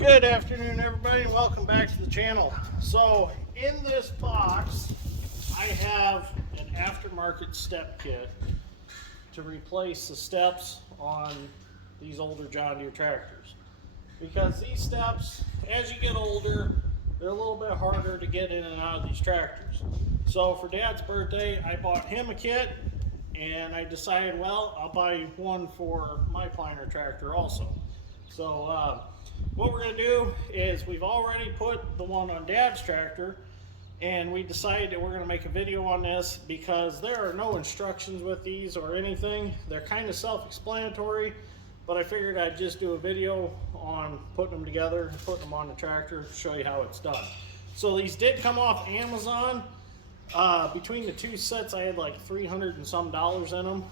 Good afternoon, everybody, and welcome back to the channel. So in this box I have an aftermarket step kit to replace the steps on these older John Deere tractors, because these steps, as you get older, they're a little bit harder to get in and out of these tractors. So for Dad's birthday I bought him a kit, and I decided, well, I'll buy one for my Pliner tractor also. So what we're going to do is, we've already put the one on Dad's tractor, and we decided that we're going to make a video on this because there are no instructions with these or anything. They're kind of self-explanatory, but I figured I'd just do a video on putting them together and putting them on the tractor to show you how it's done. So these did come off Amazon. Between the two sets I had like $300 and some in them,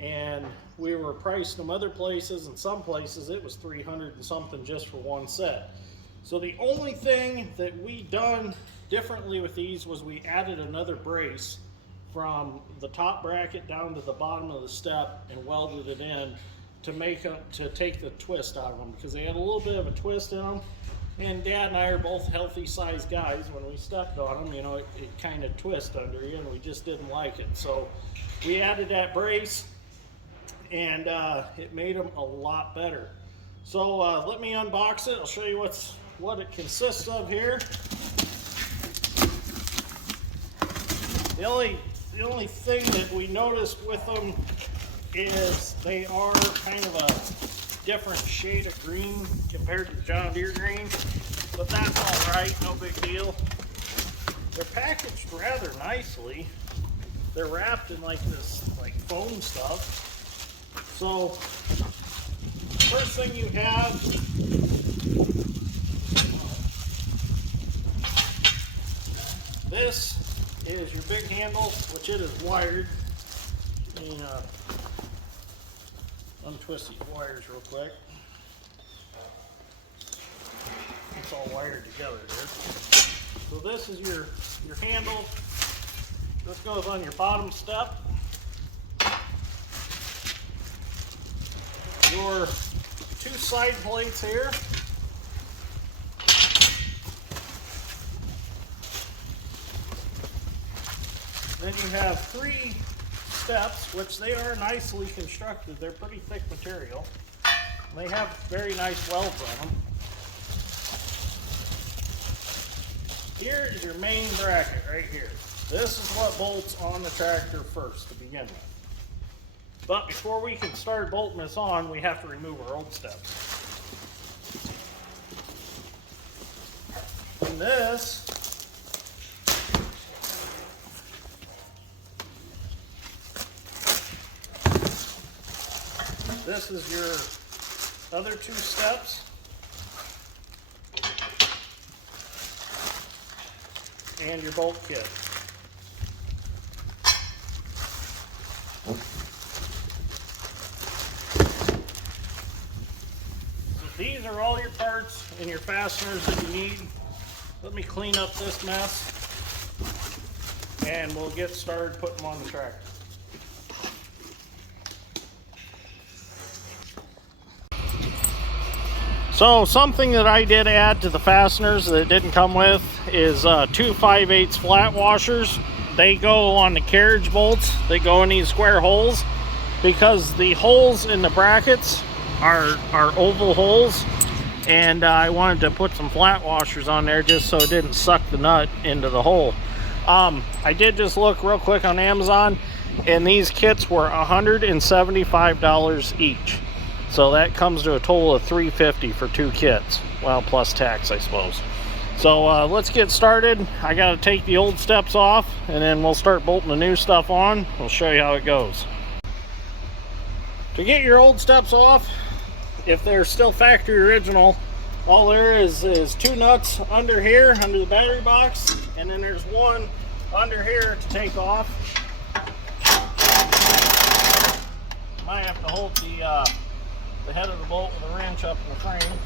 and we were priced them other places, and some places it was $300 and something just for one set. So the only thing that we done differently with these was we added another brace from the top bracket down to the bottom of the step and welded it in to take the twist out of them, because they had a little bit of a twist in them. And Dad and I are both healthy sized guys. When we stepped on them, you know, it kind of twists under you, and we just didn't like it. So we added that brace, and it made them a lot better. So let me unbox it. I'll show you what it consists of here. The only thing that we noticed with them is they are kind of a different shade of green compared to the John Deere green, but that's all right, no big deal. They're packaged rather nicely. They're wrapped in like this foam stuff. So first thing you have this is your big handle, which it is wired. Let me untwist these wires real quick. It's all wired together there. So this is your handle. This goes on your bottom step. Your two side plates here. Then you have three steps, which they are nicely constructed. They're pretty thick material. They have very nice welds on them. Here is your main bracket right here. This is what bolts on the tractor first to begin with. But before we can start bolting this on, we have to remove our old steps. And this is your other two steps. And your bolt kit. So these are all your parts and your fasteners that you need. Let me clean up this mess, and we'll get started putting them on the tractor. So something that I did add to the fasteners that it didn't come with is 2 5/8 flat washers. They go on the carriage bolts. They go in these square holes because the holes in the brackets are oval holes, and I wanted to put some flat washers on there just so it didn't suck the nut into the hole. I did just look real quick on Amazon, and these kits were $175 each. So that comes to a total of $350 for two kits. Well, plus tax, I suppose. So let's get started. I got to take the old steps off, and then we'll start bolting the new stuff on. We'll show you how it goes. To get your old steps off, if they're still factory original, all there is two nuts under here, under the battery box, and then there's one under here to take off. Might have to hold the head of the bolt with a wrench up in the frame.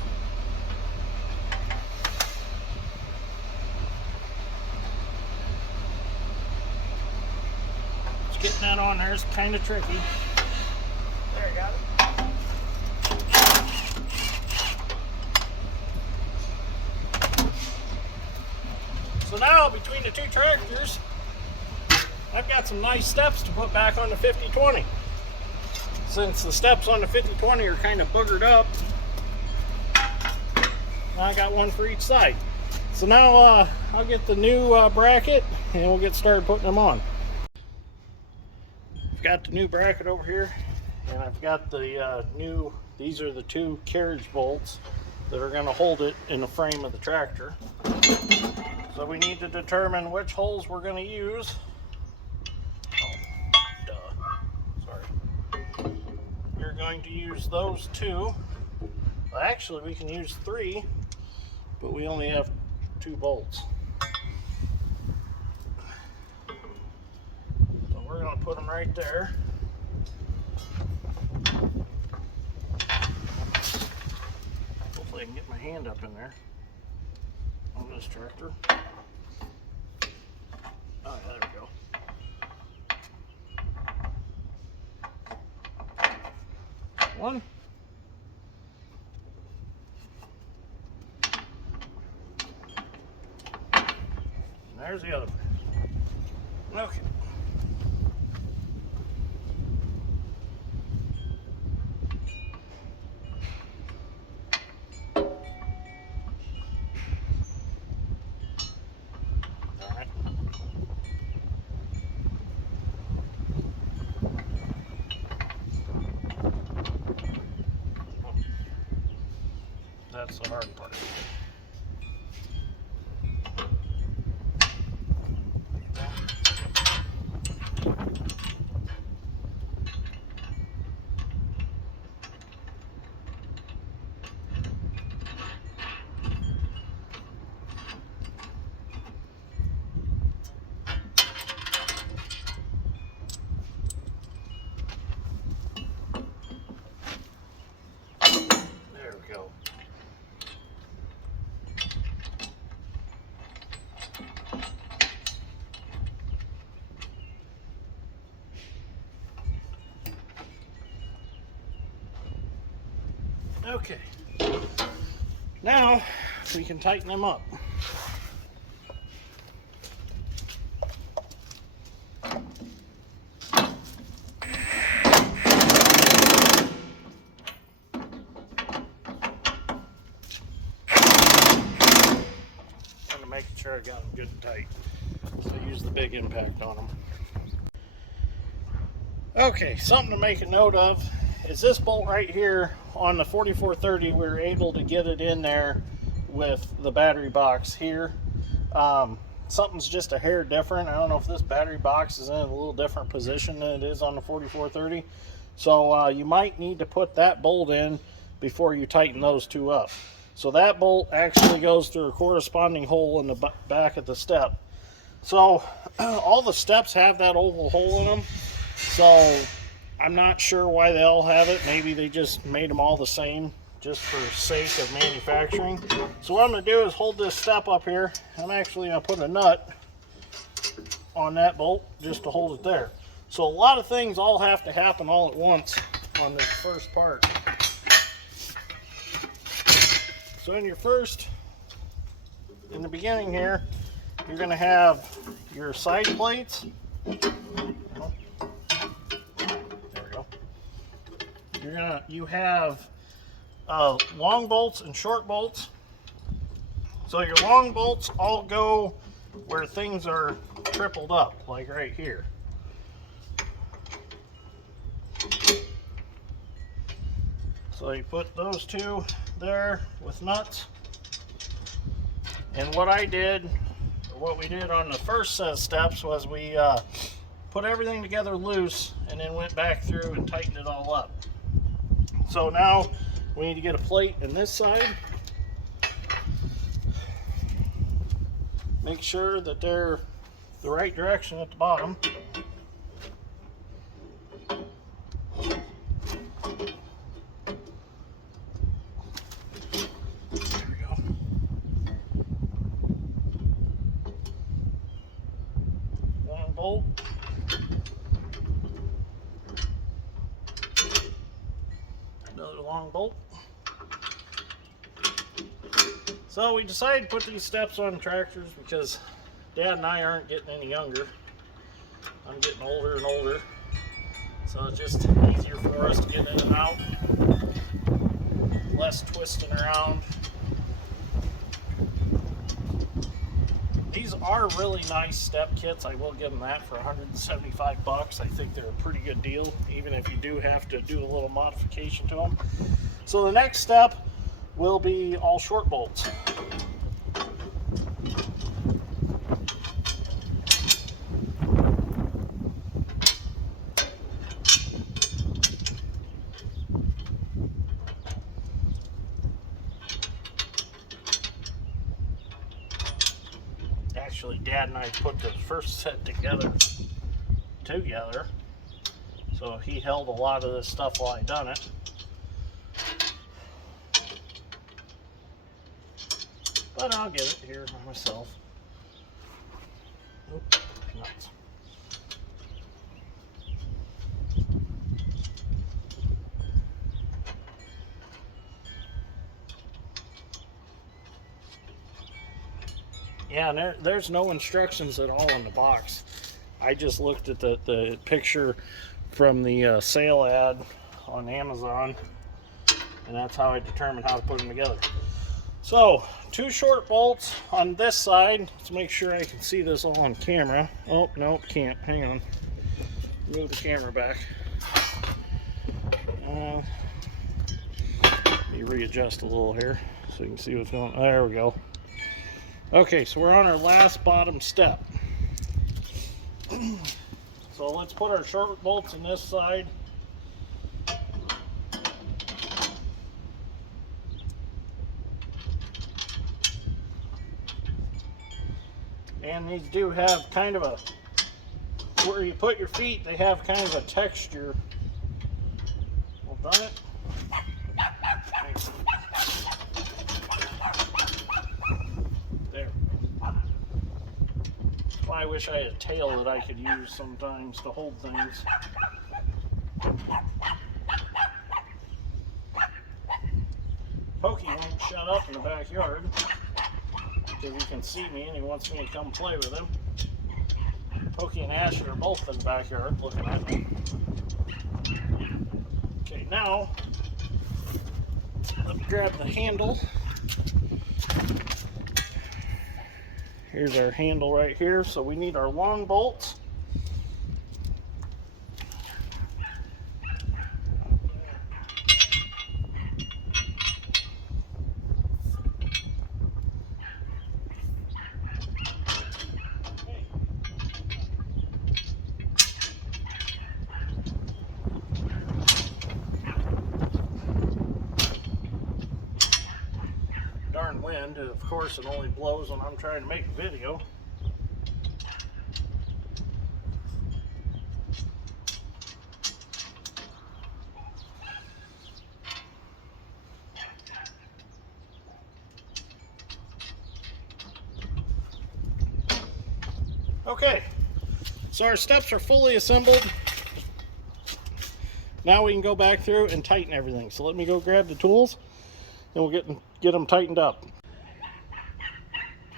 Just getting that on there is kind of tricky. There, got it. So now between the two tractors, I've got some nice steps to put back on the 50/20. Since the steps on the 50/20 are kind of boogered up, I got one for each side. So now I'll get the new bracket and we'll get started putting them on. I've got the new bracket over here, and I've got the these are the two carriage bolts that are going to hold it in the frame of the tractor. So we need to determine which holes we're going to use. Sorry. We're going to use those two. Well, actually, we can use 3, but we only have 2 bolts. So we're going to put them right there. Hopefully I can get my hand up in there on this tractor. Oh, there we go. One. And there's the other one. Okay. That's the hard part. There we go. Okay, now we can tighten them up. And making sure I got them good and tight. So I use the big impact on them. Okay, something to make a note of is this bolt right here on the 4430. We were able to get it in there with the battery box here. Something's just a hair different. I don't know if this battery box is in a little different position than it is on the 4430. So you might need to put that bolt in before you tighten those two up. So that bolt actually goes through a corresponding hole in the back of the step. So all the steps have that oval hole in them. So I'm not sure why they all have it. Maybe they just made them all the same just for sake of manufacturing. So what I'm going to do is hold this step up here. I'm actually going to put a nut on that bolt just to hold it there. So a lot of things all have to happen all at once on this first part. So in the beginning here, you're going to have your side plates. You have long bolts and short bolts. So your long bolts all go where things are tripled up, like right here. So you put those two there with nuts. And what I did, or what we did on the first set of steps, was we put everything together loose and then went back through and tightened it all up. So now we need to get a plate in this side. Make sure that they're the right direction at the bottom. There we go. Long bolt. Another long bolt. So we decided to put these steps on tractors because Dad and I aren't getting any younger. I'm getting older and older. So it's just easier for us to get in and out. Less twisting around. These are really nice step kits. I will give them that for 175 bucks. I think they're a pretty good deal, even if you do have to do a little modification to them. So the next step will be all short bolts. Actually, Dad and I put the first set together, so he held a lot of this stuff while I done it. But I'll get it here myself. Oop, nuts. Yeah, and there's no instructions at all in the box. I just looked at the picture from the sale ad on Amazon, and that's how I determined how to put them together. So, 2 short bolts on this side. Let's make sure I can see this all on camera. Oh, no, can't. Hang on. Move the camera back. Let me readjust a little here so you can see what's going on. There we go. Okay, so we're on our last bottom step. So let's put our short bolts on this side. And these do have kind of a, where you put your feet, they have kind of a texture. Well, darn it. There. I wish I had a tail that I could use sometimes to hold things. Pokey won't shut up in the backyard because he can see me and he wants me to come play with him. Pokey and Asher are both in the backyard looking at me. Okay, now let me grab the handle. Here's our handle right here. So we need our long bolts. Darn wind, of course it only blows when I'm trying to make a video. Okay, so our steps are fully assembled. Now we can go back through and tighten everything. So let me go grab the tools and we'll get them tightened up.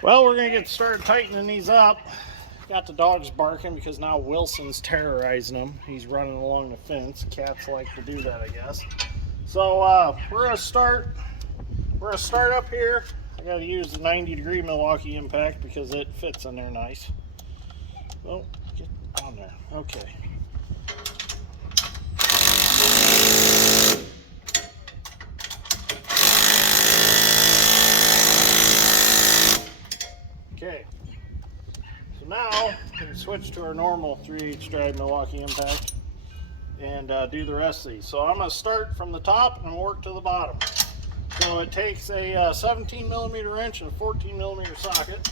Well, we're going to get started tightening these up. Got the dogs barking because now Wilson's terrorizing them. He's running along the fence. Cats like to do that, I guess. So we're going to start up here. I got to use the 90-degree Milwaukee impact because it fits in there nice. Oh, get on there. Okay. Okay. So now we can switch to our normal 3/8 drive Milwaukee impact and do the rest of these. So I'm going to start from the top and work to the bottom. So it takes a 17mm wrench and a 14mm socket.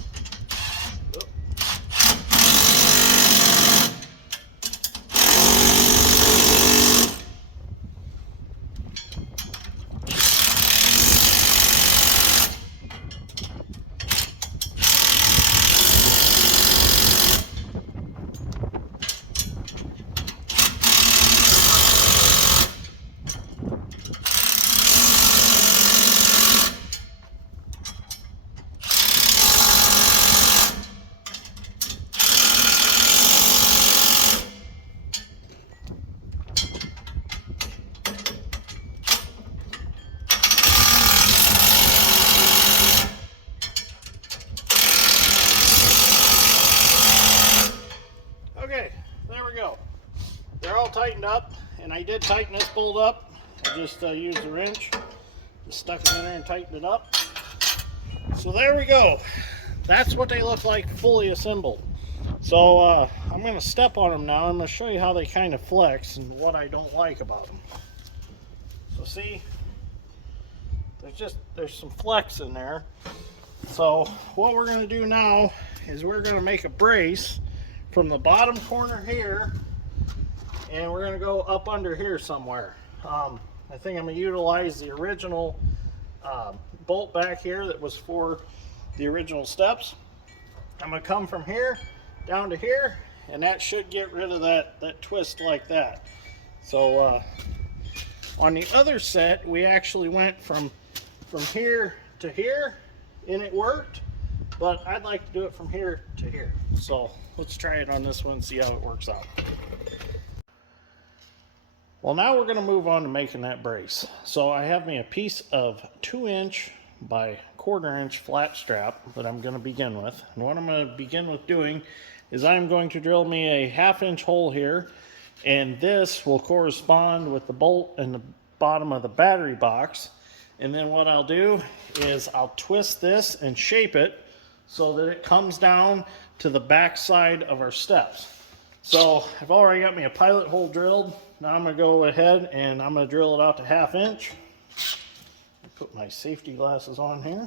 up, and I did tighten this bolt up. I just used a wrench, just stuck it in there and tightened it up. So there we go. That's what they look like fully assembled. So I'm going to step on them now. I'm going to show you how they kind of flex and what I don't like about them. So see, there's some flex in there. So what we're going to do now is we're going to make a brace from the bottom corner here, and we're going to go up under here somewhere. I think I'm going to utilize the original bolt back here that was for the original steps. I'm going to come from here down to here, and that should get rid of that twist like that. So on the other set, we actually went from here to here, and it worked, but I'd like to do it from here to here. So let's try it on this one and see how it works out. Well, now we're going to move on to making that brace. So I have me a piece of 2" by 1/4" flat strap that I'm going to begin with. And what I'm going to begin with doing is I'm going to drill me a 1/2" hole here, and this will correspond with the bolt in the bottom of the battery box. And then what I'll do is I'll twist this and shape it so that it comes down to the back side of our steps. So I've already got me a pilot hole drilled. Now I'm going to go ahead and I'm going to drill it out to 1/2". Put my safety glasses on here.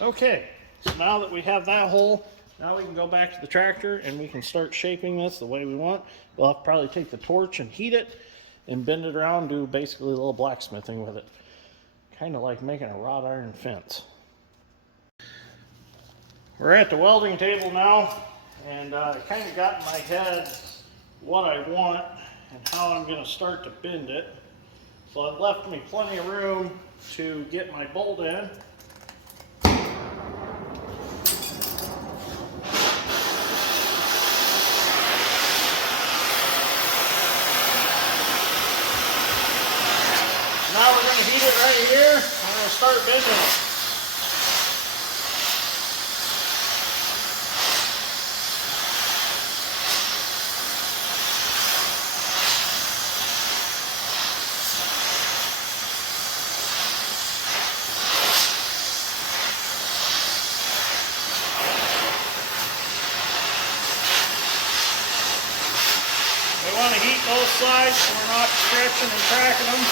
Okay, so now that we have that hole, now we can go back to the tractor and we can start shaping this the way we want. We'll have to probably take the torch and heat it and bend it around, do basically a little blacksmithing with it. Kind of like making a wrought iron fence. We're at the welding table now, and I kind of got in my head what I want and how I'm going to start to bend it. So it left me plenty of room to get my bolt in. Now we're going to heat it right here. I'm going to start bending it. We want to heat both sides so we're not stretching and cracking them.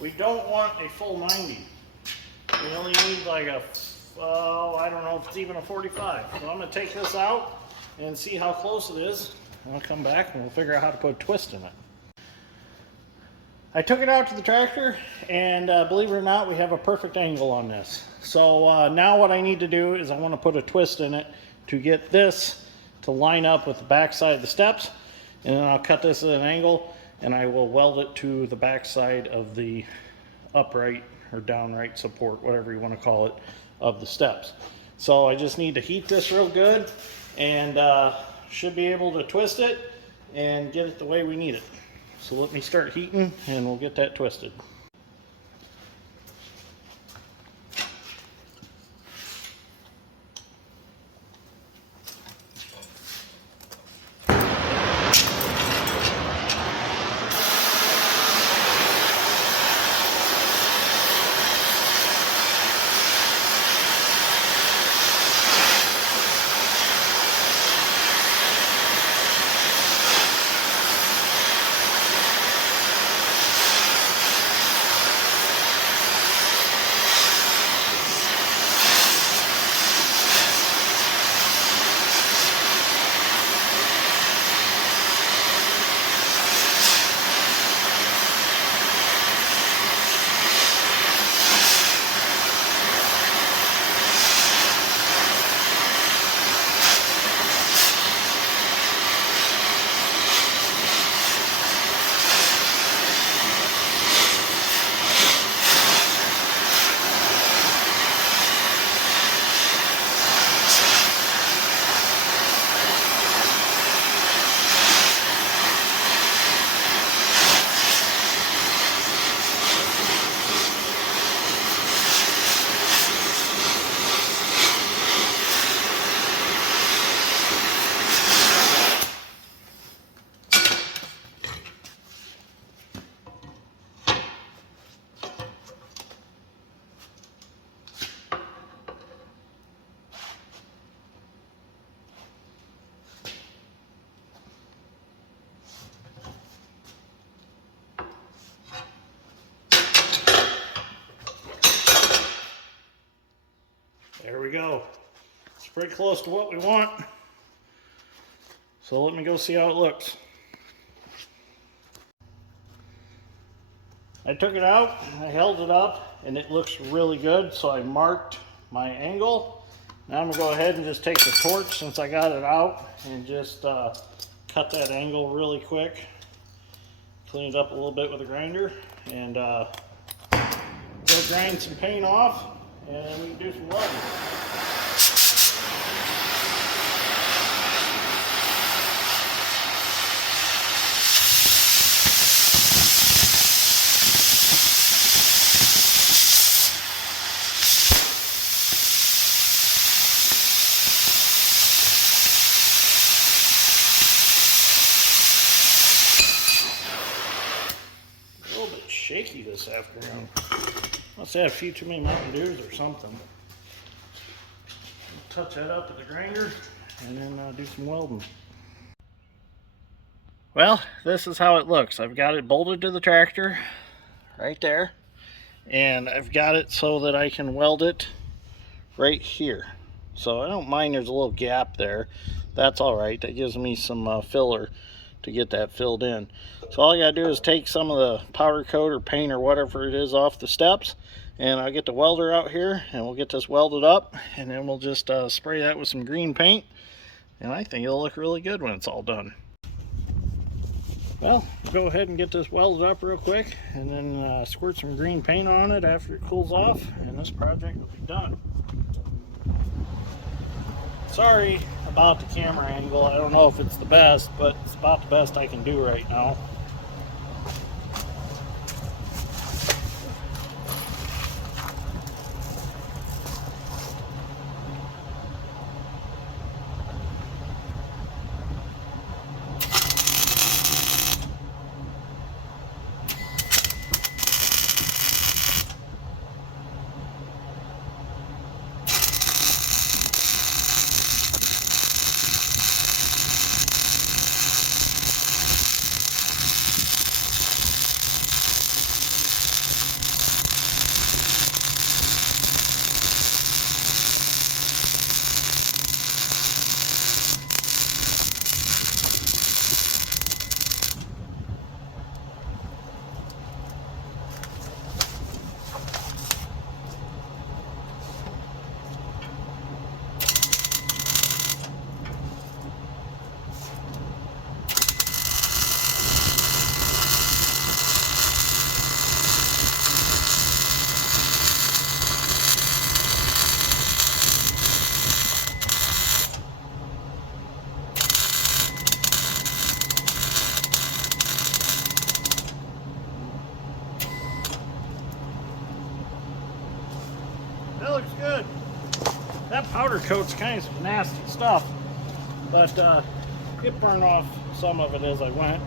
We don't want a full 90. We only need like a, I don't know if it's even a 45. So I'm going to take this out and see how close it is. And I'll come back and we'll figure out how to put a twist in it. I took it out to the tractor, and believe it or not, we have a perfect angle on this. So now what I need to do is I want to put a twist in it to get this to line up with the back side of the steps. And then I'll cut this at an angle, and I will weld it to the back side of the upright or downright support, whatever you want to call it, of the steps. So I just need to heat this real good, and should be able to twist it and get it the way we need it. So let me start heating and we'll get that twisted. we go. It's pretty close to what we want. So let me go see how it looks. I took it out, I held it up, and it looks really good. So I marked my angle. Now I'm gonna go ahead and just take the torch, since I got it out, and just cut that angle really quick. Clean it up a little bit with a grinder, and go grind some paint off, and we can do some welding. Shaky this afternoon. Must have had a few too many Mountain Dews or something. Touch that up with the grinder and then do some welding. Well, this is how it looks. I've got it bolted to the tractor right there, and I've got it so that I can weld it right here. So I don't mind there's a little gap there. That's all right. That gives me some filler to get that filled in. So all I gotta do is take some of the powder coat or paint or whatever it is off the steps, and I'll get the welder out here and we'll get this welded up, and then we'll just spray that with some green paint, and I think it'll look really good when it's all done. Well, go ahead and get this welded up real quick, and then squirt some green paint on it after it cools off, and this project will be done. Sorry about the camera angle. I don't know if it's the best, but it's about the best I can do right now. That looks good. That powder coat's kind of some nasty stuff, but it burned off some of it as I went.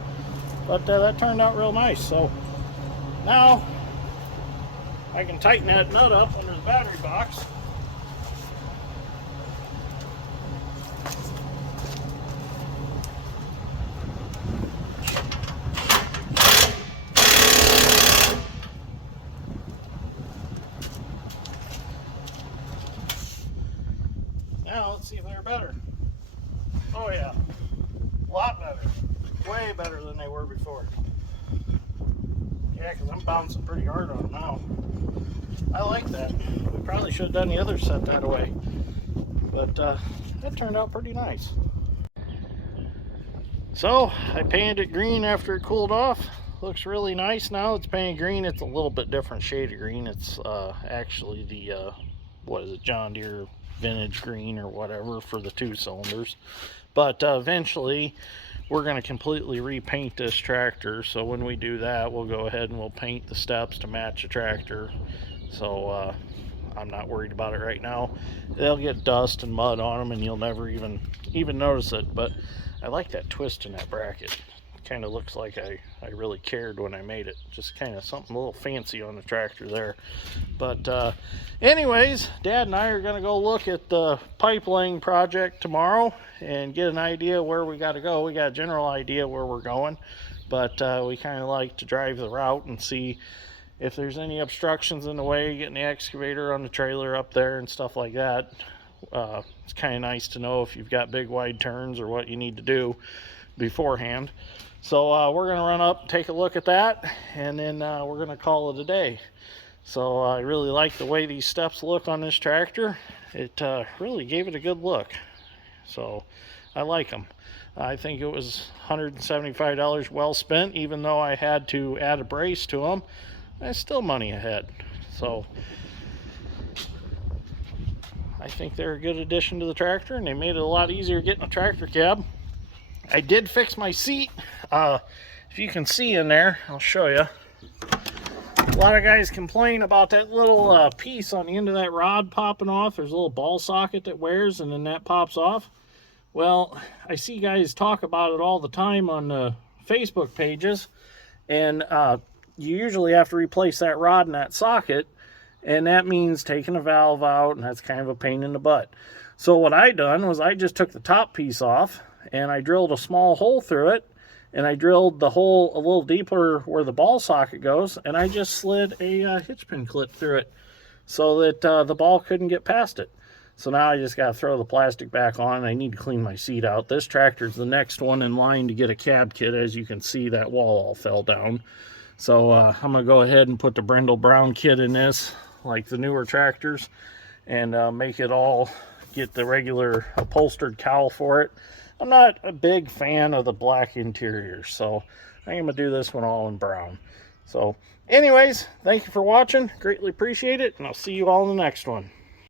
But that turned out real nice. So now I can tighten that nut up under the battery box. Now let's see if they're better. Oh yeah, a lot better. Way better than they were before. Yeah, because I'm bouncing pretty hard on them now. I like that. We probably should have done the other set that way. But that turned out pretty nice. So I painted it green after it cooled off. Looks really nice now. It's painted green. It's a little bit different shade of green. It's actually the, what is it, John Deere vintage green or whatever for the 2 cylinders. But eventually we're going to completely repaint this tractor. So when we do that, we'll go ahead and we'll paint the steps to match the tractor. So I'm not worried about it right now. They'll get dust and mud on them and you'll never even notice it. But I like that twist in that bracket. Kind of looks like I really cared when I made it. Just kind of something a little fancy on the tractor there. But anyways, Dad and I are going to go look at the pipe laying project tomorrow and get an idea where we got to go. We got a general idea where we're going, but we kind of like to drive the route and see if there's any obstructions in the way, getting the excavator on the trailer up there and stuff like that. It's kind of nice to know if you've got big wide turns or what you need to do beforehand. So we're going to run up, take a look at that, and then we're going to call it a day. So I really like the way these steps look on this tractor. It really gave it a good look. So I like them. I think it was $175 well spent, even though I had to add a brace to them. That's still money ahead. So I think they're a good addition to the tractor, and they made it a lot easier getting a tractor cab. I did fix my seat. If you can see in there, I'll show you. A lot of guys complain about that little piece on the end of that rod popping off. There's a little ball socket that wears and then that pops off. Well, I see guys talk about it all the time on the Facebook pages, and you usually have to replace that rod in that socket, and that means taking a valve out, and that's kind of a pain in the butt. So what I done was I just took the top piece off, and I drilled a small hole through it, and I drilled the hole a little deeper where the ball socket goes, and I just slid a hitch pin clip through it so that the ball couldn't get past it. So now I just got to throw the plastic back on, and I need to clean my seat out. This tractor's the next one in line to get a cab kit. As you can see, that wall all fell down. So I'm going to go ahead and put the Brindle Brown kit in this, like the newer tractors, and make it all, get the regular upholstered cowl for it. I'm not a big fan of the black interior, so I'm going to do this one all in brown. So anyways, thank you for watching. Greatly appreciate it, and I'll see you all in the next one.